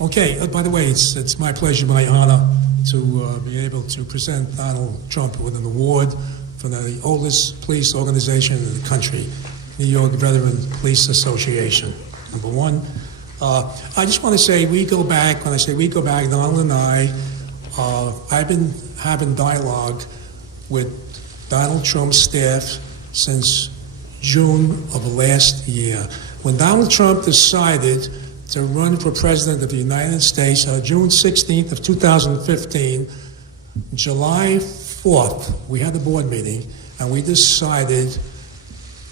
Okay, by the way, it's my pleasure, my honor to be able to present Donald Trump with an award from the oldest police organization in the country, New York Veteran Police Association, number one. I just want to say we go back, when I say we go back, Donald and I've been having dialogue with Donald Trump's staff since June of last year. When Donald Trump decided to run for president of the United States, June 16th of 2015, July 4th, we had a board meeting, and we decided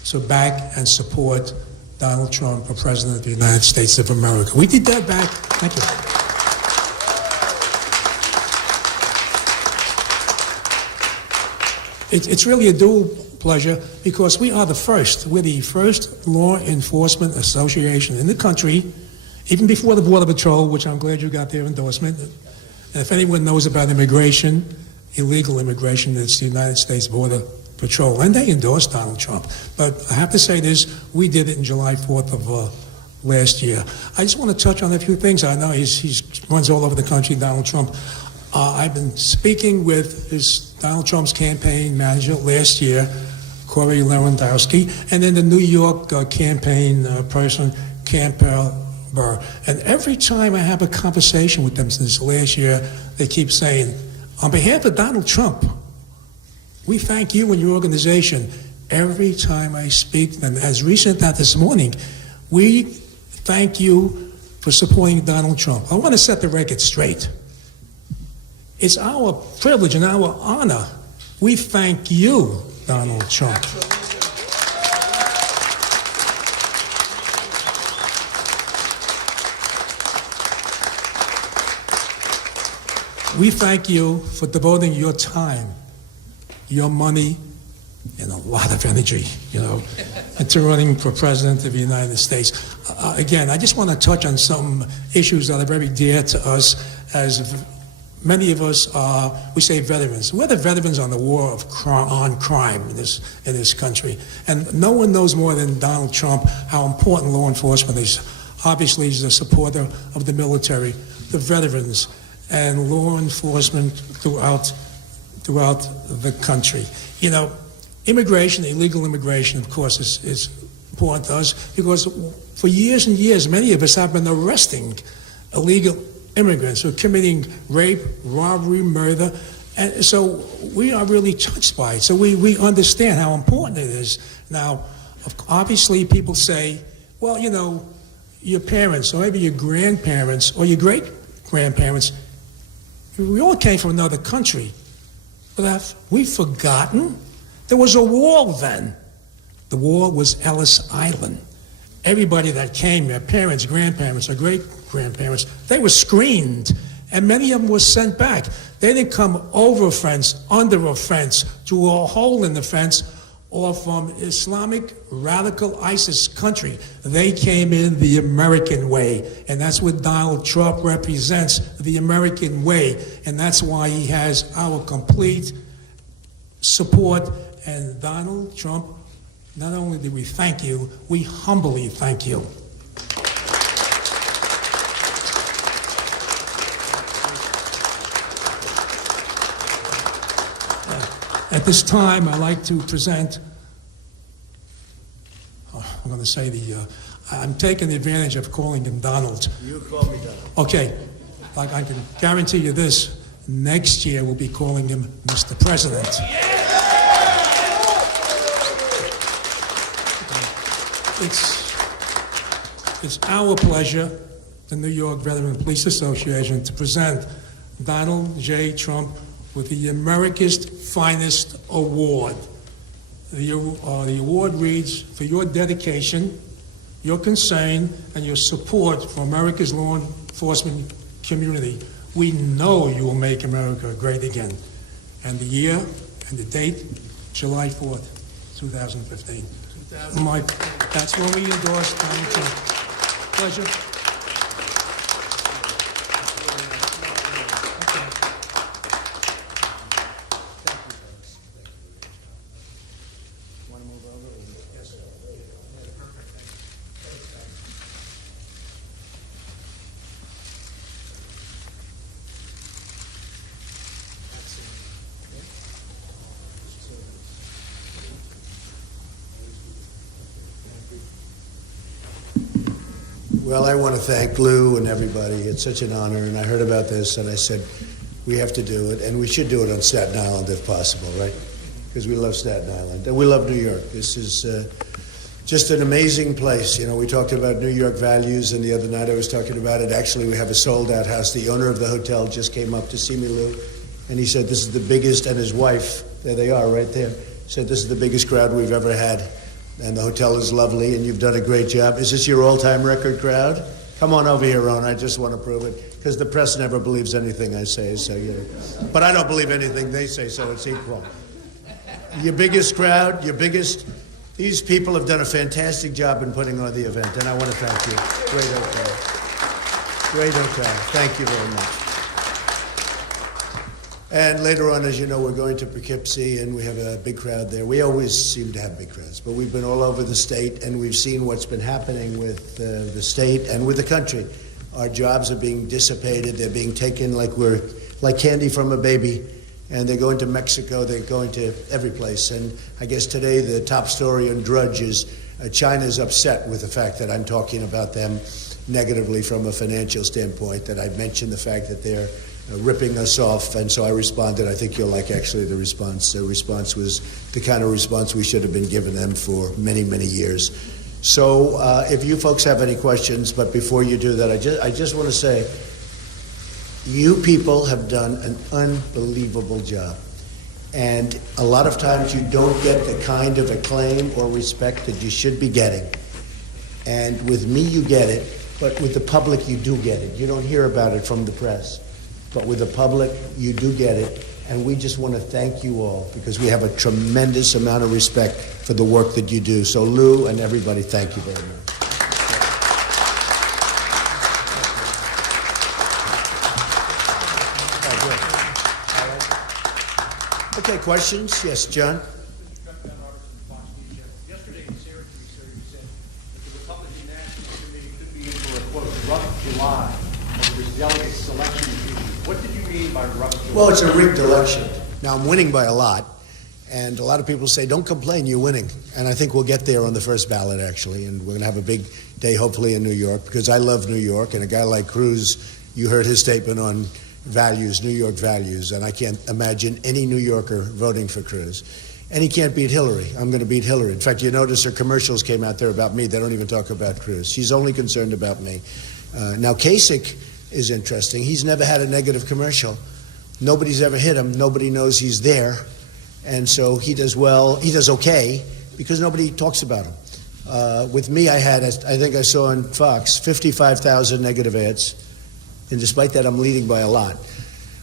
to back and support Donald Trump for president of the United States of America. We did that back, thank you. It's really a dual pleasure because we are the first. We're the first law enforcement association in the country, even before the Border Patrol, which I'm glad you got their endorsement. And if anyone knows about immigration, illegal immigration, it's the United States Border Patrol, and they endorsed Donald Trump. But I have to say this, we did it in July 4th of last year. I just want to touch on a few things. I know he runs all over the country, Donald Trump. I've been speaking with Donald Trump's campaign manager last year, Corey Lewandowski, and then the New York campaign person, Campbell Burr. And every time I have a conversation with them since last year, they keep saying, on behalf of Donald Trump, we thank you and your organization. Every time I speak to them, as recent as this morning, we thank you for supporting Donald Trump. I want to set the record straight. It's our privilege and our honor. We thank you, Donald Trump. We thank you for devoting your time, your money, and a lot of energy, into running for president of the United States. Again, I just want to touch on some issues that are very dear to us, as many of us are, we say veterans. We're the veterans on the war on crime in this country. And no one knows more than Donald Trump how important law enforcement is. Obviously, he's a supporter of the military, the veterans, and law enforcement throughout the country. Immigration, illegal immigration, of course, is important to us because for years and years, many of us have been arresting illegal immigrants who are committing rape, robbery, murder, and so we are really touched by it. So we understand how important it is. Now, obviously, people say, well, your parents, or maybe your grandparents, or your great-grandparents, we all came from another country. But have we forgotten? There was a wall then. The wall was Ellis Island. Everybody that came, their parents, grandparents, or great-grandparents, they were screened, and many of them were sent back. They didn't come over a fence, under a fence, to a hole in the fence, or from Islamic radical ISIS country. They came in the American way, and that's what Donald Trump represents, the American way, and that's why he has our complete support. And Donald Trump, not only do we thank you, we humbly thank you. At this time, I'd like to present, I'm going to say I'm taking advantage of calling him Donald. You call me Donald. Okay, like I can guarantee you this, next year we'll be calling him Mr. President. It's our pleasure, the New York Veteran Police Association, to present Donald J. Trump with the America's Finest Award. The award reads, for your dedication, your concern, and your support for America's law enforcement community. We know you will make America great again. And the year and the date, July 4th, 2015. That's when we endorse Donald Trump. Pleasure. Well, I want to thank Lou and everybody. It's such an honor, and I heard about this, and I said, we have to do it, and we should do it on Staten Island if possible, right? Because we love Staten Island, and we love New York. This is just an amazing place. You know, we talked about New York values, and the other night I was talking about it. Actually, we have a sold-out house. The owner of the hotel just came up to see me, Lou, and he said, this is the biggest, and his wife, there they are right there, said, this is the biggest crowd we've ever had. And the hotel is lovely, and you've done a great job. Is this your all-time record crowd? Come on over here, Ron. I just want to prove it, because the press never believes anything I say, so you know. But I don't believe anything they say, so it's equal. Your biggest crowd, your biggest... These people have done a fantastic job in putting on the event, and I want to thank you. Great hotel. Great hotel. Thank you very much. And later on, as you know, we're going to Poughkeepsie, and we have a big crowd there. We always seem to have big crowds, but we've been all over the state, and we've seen what's been happening with the state and with the country. Our jobs are being dissipated. They're being taken like candy from a baby, and they're going to Mexico. They're going to every place. And I guess today the top story on Drudge is China's upset with the fact that I'm talking about them negatively from a financial standpoint, that I mentioned the fact that they're ripping us off, and so I responded. I think you'll like actually the response. The response was the kind of response we should have been giving them for many, many years. So if you folks have any questions, but before you do that, I just want to say, you people have done an unbelievable job. And a lot of times you don't get the kind of acclaim or respect that you should be getting. And with me, you get it, but with the public, you do get it. You don't hear about it from the press. But with the public, you do get it. And we just want to thank you all, because we have a tremendous amount of respect for the work that you do. So Lou and everybody, thank you very much. Okay, questions? Yes, John? Yesterday in Syracuse, sir, you said that the Republican National Committee could be in for a, quote, rough July over the delegate selection issue. What did you mean by rough July? Well, it's a rigged election. Now, I'm winning by a lot, and a lot of people say, don't complain, you're winning. And I think we'll get there on the first ballot, actually, and we're going to have a big day, hopefully, in New York, because I love New York, and a guy like Cruz, you heard his statement on values, New York values, and I can't imagine any New Yorker voting for Cruz. And he can't beat Hillary. I'm going to beat Hillary. In fact, you notice her commercials came out there about me. They don't even talk about Cruz. She's only concerned about me. Now, Kasich is interesting. He's never had a negative commercial. Nobody's ever hit him. Nobody knows he's there. And so he does well. He does okay because nobody talks about him. With me, I think I saw on Fox, 55,000 negative ads. And despite that, I'm leading by a lot.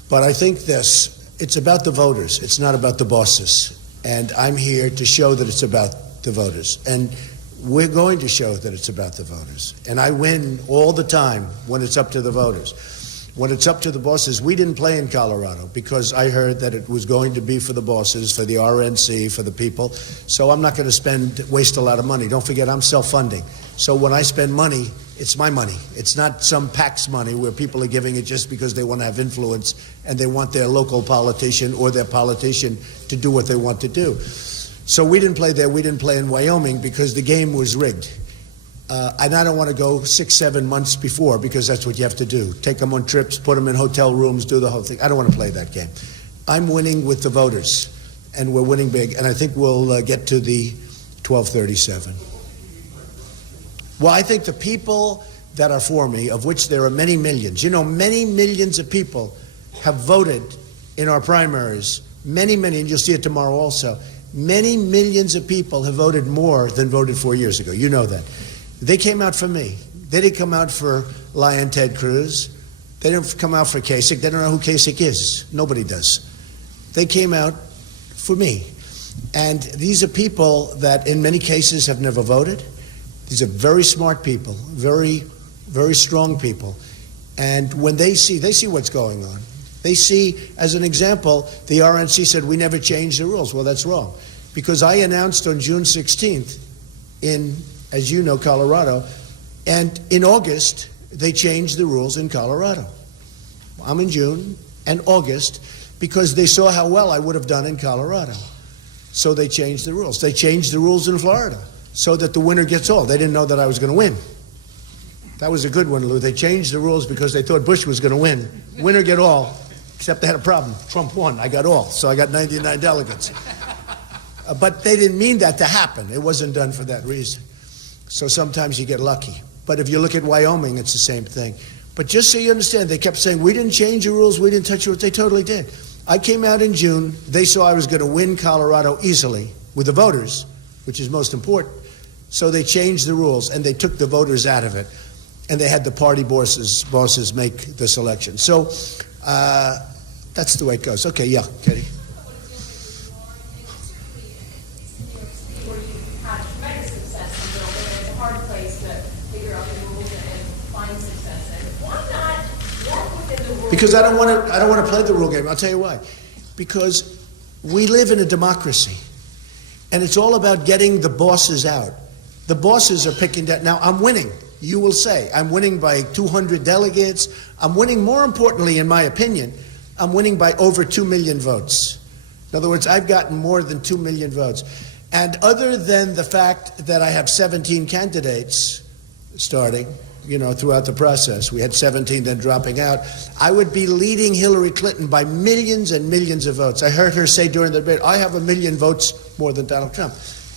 But I think it's about the voters. It's not about the bosses. And I'm here to show that it's about the voters. And we're going to show that it's about the voters. And I win all the time when it's up to the voters. When it's up to the bosses, we didn't play in Colorado because I heard that it was going to be for the bosses, for the RNC, for the people. So I'm not going to waste a lot of money. Don't forget, I'm self-funding. So when I spend money, it's my money. It's not some PAC's money where people are giving it just because they want to have influence and they want their local politician or their politician to do what they want to do. So we didn't play there. We didn't play in Wyoming because the game was rigged. And I don't want to go 6-7 months before because that's what you have to do. Take them on trips, put them in hotel rooms, do the whole thing. I don't want to play that game. I'm winning with the voters, and we're winning big. And I think we'll get to the 1237. Well, I think the people that are for me, of which there are many millions, many millions of people have voted in our primaries. Many, and you'll see it tomorrow also. Many millions of people have voted more than voted 4 years ago. You know that. They came out for me. They didn't come out for Lion Ted Cruz. They didn't come out for Kasich. They don't know who Kasich is. Nobody does. They came out for me. And these are people that in many cases have never voted. These are very smart people, very, very strong people. And when they see what's going on. They see, as an example, the RNC said, we never changed the rules. Well, that's wrong. Because I announced on June 16th in, as you know, Colorado, and in August, they changed the rules in Colorado. I'm in June and August because they saw how well I would have done in Colorado. So they changed the rules. They changed the rules in Florida so that the winner gets all. They didn't know that I was going to win. That was a good one, Lou. They changed the rules because they thought Bush was going to win or get all, except they had a problem. Trump won. I got all, so I got 99 delegates. But they didn't mean that to happen. It wasn't done for that reason. So sometimes you get lucky. But if you look at Wyoming, it's the same thing. But just so you understand, they kept saying, we didn't change the rules, we didn't touch the rules. They totally did. I came out in June. They saw I was going to win Colorado easily with the voters, which is most important. So they changed the rules, and they took the voters out of it. And they had the party bosses make the selection. So that's the way it goes. Okay, yeah, Katie. Because I don't want to play the rule game. I'll tell you why. Because we live in a democracy, and it's all about getting the bosses out. The bosses are picking that. Now, I'm winning. You will say, I'm winning by 200 delegates. I'm winning, more importantly, in my opinion, I'm winning by over 2 million votes. In other words, I've gotten more than 2 million votes. And other than the fact that I have 17 candidates starting, throughout the process, we had 17 then dropping out, I would be leading Hillary Clinton by millions and millions of votes. I heard her say during the debate, I have 1 million votes more than Donald Trump.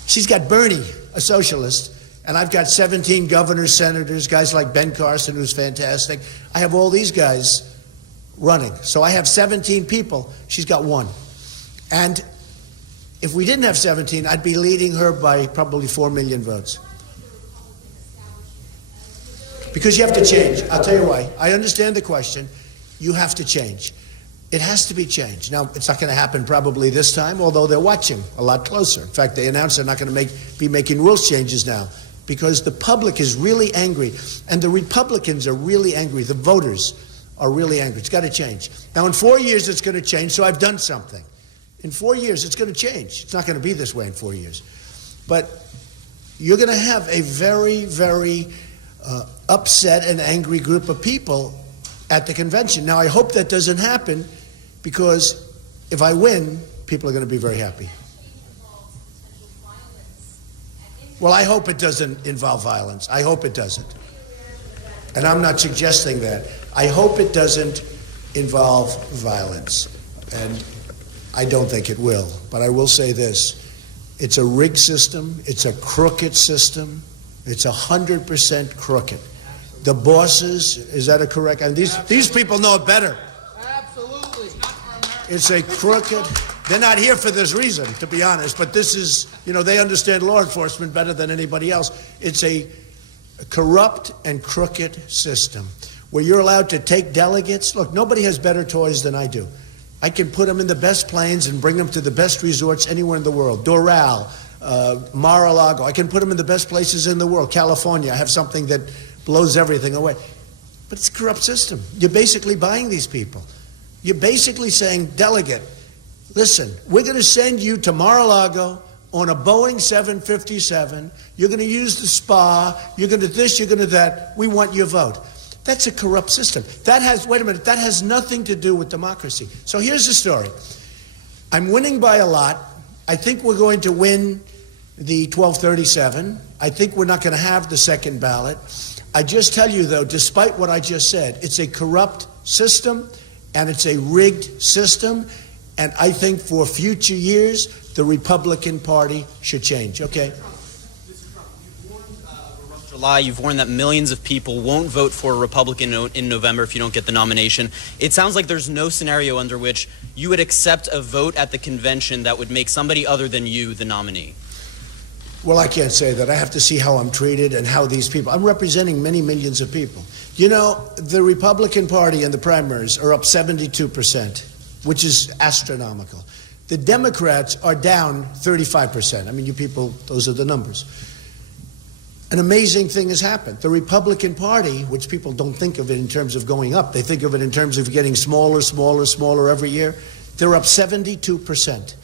She's got Bernie, a socialist, and I've got 17 governors, senators, guys like Ben Carson, who's fantastic. I have all these guys running. So I have 17 people. She's got 1. And if we didn't have 17, I'd be leading her by probably 4 million votes. Because you have to change. I'll tell you why. I understand the question. You have to change. It has to be changed. Now, it's not going to happen probably this time, although they're watching a lot closer. In fact, they announced they're not going to be making rules changes now because the public is really angry, and the Republicans are really angry. The voters are really angry. It's got to change. Now, in 4 years, it's going to change, so I've done something. In 4 years, it's going to change. It's not going to be this way in 4 years. But you're going to have a very, very upset and angry group of people at the convention. Now, I hope that doesn't happen, because if I win, people are going to be very happy. Well, I hope it doesn't involve violence. I hope it doesn't. And I'm not suggesting that. I hope it doesn't involve violence. And I don't think it will. But I will say this. It's a rigged system. It's a crooked system. It's 100% crooked. The bosses, is that a correct? And these people know it better. Absolutely. It's a crooked. They're not here for this reason, to be honest. But this is, they understand law enforcement better than anybody else. It's a corrupt and crooked system where you're allowed to take delegates. Look, nobody has better toys than I do. I can put them in the best planes and bring them to the best resorts anywhere in the world. Doral, Mar-a-Lago. I can put them in the best places in the world. California, I have something that blows everything away. But it's a corrupt system. You're basically buying these people. You're basically saying, delegate, listen, we're going to send you to Mar-a-Lago on a Boeing 757. You're going to use the spa. You're going to this, you're going to that. We want your vote. That's a corrupt system. That has nothing to do with democracy. So here's the story. I'm winning by a lot. I think we're going to win the 1237. I think we're not going to have the second ballot. I just tell you, though, despite what I just said, it's a corrupt system, and it's a rigged system, and I think for future years, the Republican Party should change. Okay? Mr. Trump, you've warned over July, you've warned that millions of people won't vote for a Republican in November if you don't get the nomination. It sounds like there's no scenario under which you would accept a vote at the convention that would make somebody other than you the nominee. Well, I can't say that. I have to see how I'm treated and how these people. I'm representing many millions of people. The Republican Party in the primaries are up 72%, which is astronomical. The Democrats are down 35%. I mean, you people, those are the numbers. An amazing thing has happened. The Republican Party, which people don't think of it in terms of going up, they think of it in terms of getting smaller, smaller, smaller every year. They're up 72%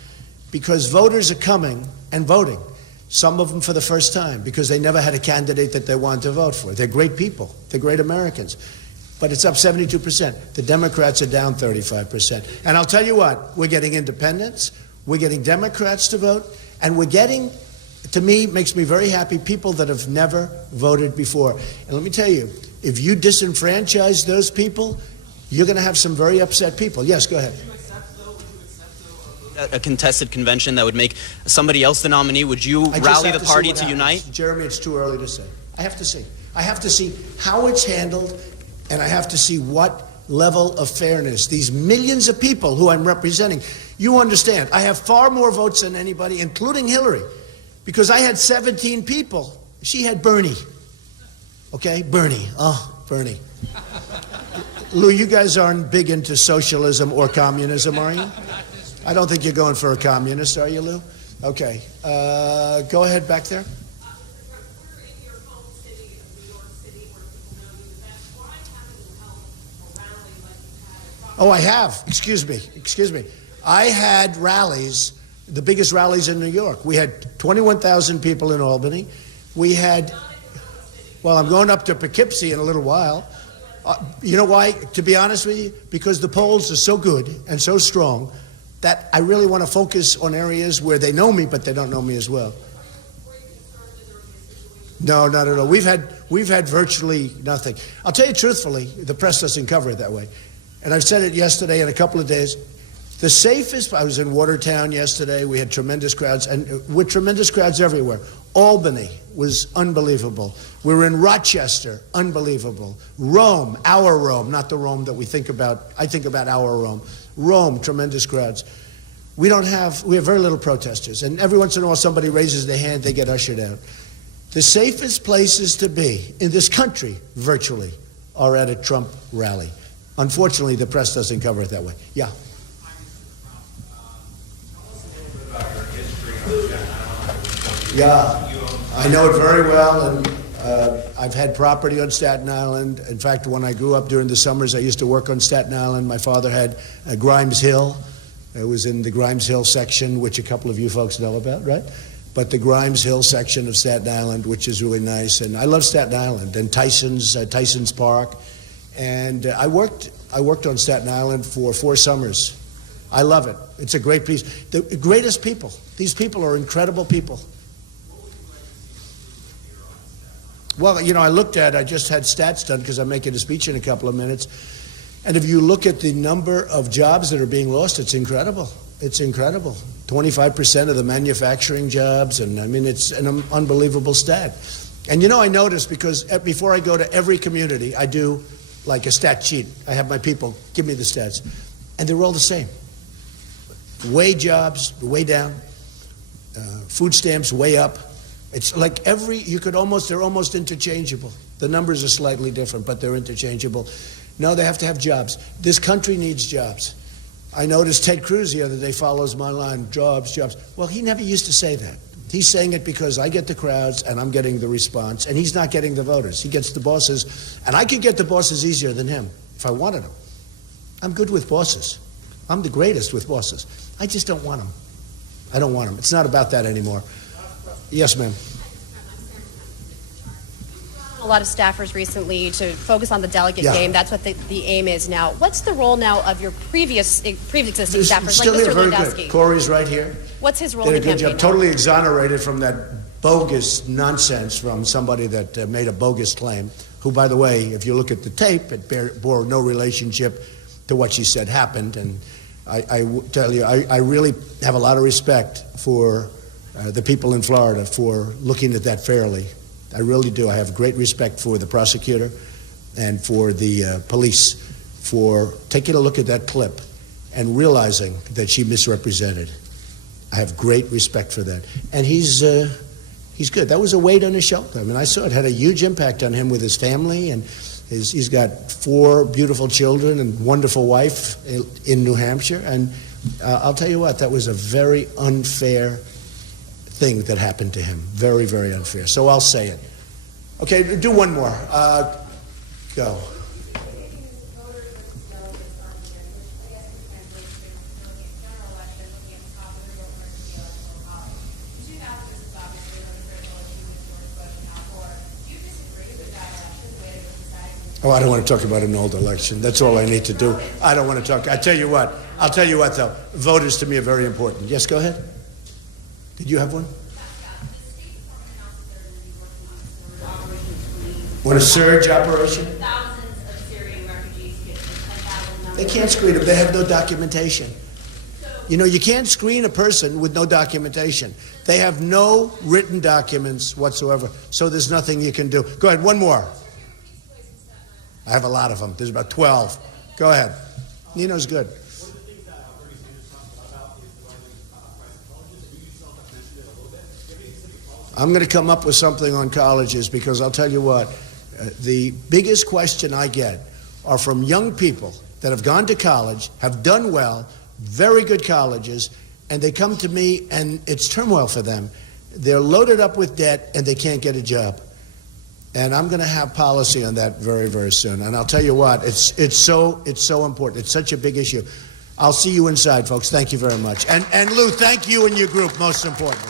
because voters are coming and voting. Some of them for the first time because they never had a candidate that they wanted to vote for. They're great people. They're great Americans. But it's up 72%. The Democrats are down 35%. And I'll tell you what, we're getting independents, we're getting Democrats to vote, and we're getting, to me, makes me very happy, people that have never voted before. And let me tell you, if you disenfranchise those people, you're going to have some very upset people. Yes, go ahead. A contested convention that would make somebody else the nominee? Would you I just rally have the to party see what to happens. unite? Jeremy, it's too early to say. I have to see. I have to see how it's handled, and I have to see what level of fairness these millions of people who I'm representing. You understand, I have far more votes than anybody, including Hillary, because I had 17 people. She had Bernie. Okay, Bernie. Oh, Bernie. Lou, you guys aren't big into socialism or communism, are you? I don't think you're going for a communist, are you, Lou? Okay. Go ahead back there. Oh, I have. Excuse me. I had rallies, the biggest rallies in New York. We had 21,000 people in Albany. We had, well, I'm going up to Poughkeepsie in a little while. You know why? To be honest with you, because the polls are so good and so strong that I really want to focus on areas where they know me, but they don't know me as well. No, not at all. We've had virtually nothing. I'll tell you truthfully, the press doesn't cover it that way. And I've said it yesterday and a couple of days. The safest, I was in Watertown yesterday, we had tremendous crowds, and with tremendous crowds everywhere. Albany was unbelievable. We were in Rochester, unbelievable. Rome, our Rome, not the Rome that we think about. I think about our Rome. Rome, tremendous crowds. We have very little protesters, and every once in a while somebody raises their hand, they get ushered out. The safest places to be in this country, virtually, are at a Trump rally. Unfortunately, the press doesn't cover it that way. Yeah. Yeah, I know it very well, and I've had property on Staten Island. In fact, when I grew up during the summers, I used to work on Staten Island. My father had Grimes Hill. It was in the Grimes Hill section, which a couple of you folks know about, right? But the Grimes Hill section of Staten Island, which is really nice. And I love Staten Island and Tyson's Park. And I worked on Staten Island for 4 summers. I love it. It's a great piece. The greatest people. These people are incredible people. Well, you know, I just had stats done because I'm making a speech in a couple of minutes. And if you look at the number of jobs that are being lost, it's incredible. It's incredible. 25% of the manufacturing jobs, and I mean, it's an unbelievable stat. And you know, I noticed because before I go to every community, I do like a stat sheet. I have my people give me the stats, and they're all the same. Way jobs, way down. Food stamps, way up. It's like they're almost interchangeable. The numbers are slightly different, but they're interchangeable. No, they have to have jobs. This country needs jobs. I noticed Ted Cruz the other day follows my line, jobs. Well, he never used to say that. He's saying it because I get the crowds and I'm getting the response, and he's not getting the voters. He gets the bosses, and I could get the bosses easier than him if I wanted them. I'm good with bosses. I'm the greatest with bosses. I just don't want them. I don't want them. It's not about that anymore. Yes, ma'am. A lot of staffers recently to focus on the delegate game. That's what the aim is now. What's the role now of your pre-existing staffers, still like here, Mr. very Lewandowski? good. Corey's right here. What's his role Did in a the good campaign job. now? Totally exonerated from that bogus nonsense from somebody that made a bogus claim, who, by the way, if you look at the tape, it bore no relationship to what she said happened. And I tell you, I really have a lot of respect for the people in Florida for looking at that fairly. I really do. I have great respect for the prosecutor and for the police for taking a look at that clip and realizing that she misrepresented. I have great respect for that. And he's good. That was a weight on his shoulder. I mean, I saw it had a huge impact on him with his family, and he's got 4 beautiful children and wonderful wife in New Hampshire. And I'll tell you what, that was a very unfair thing that happened to him. Very, very unfair. So I'll say it. Okay, do one more. Go. Oh, I don't want to talk about an old election. That's all I need to do. I don't want to talk. I'll tell you what, though. Voters to me are very important. Yes, go ahead. Did you have one? What, a surge operation? Thousands of Syrian refugees get to 10,000 numbers. They can't screen them. They have no documentation. You know, you can't screen a person with no documentation. They have no written documents whatsoever, so there's nothing you can do. Go ahead, one more. I have a lot of them. There's about 12. Go ahead. Nino's good. I'm going to come up with something on colleges because I'll tell you what, the biggest question I get are from young people that have gone to college, have done well, very good colleges, and they come to me and it's turmoil for them. They're loaded up with debt and they can't get a job. And I'm going to have policy on that very, very soon. And I'll tell you what, it's so important. It's such a big issue. I'll see you inside, folks. Thank you very much. And Lou, thank you and your group, most importantly.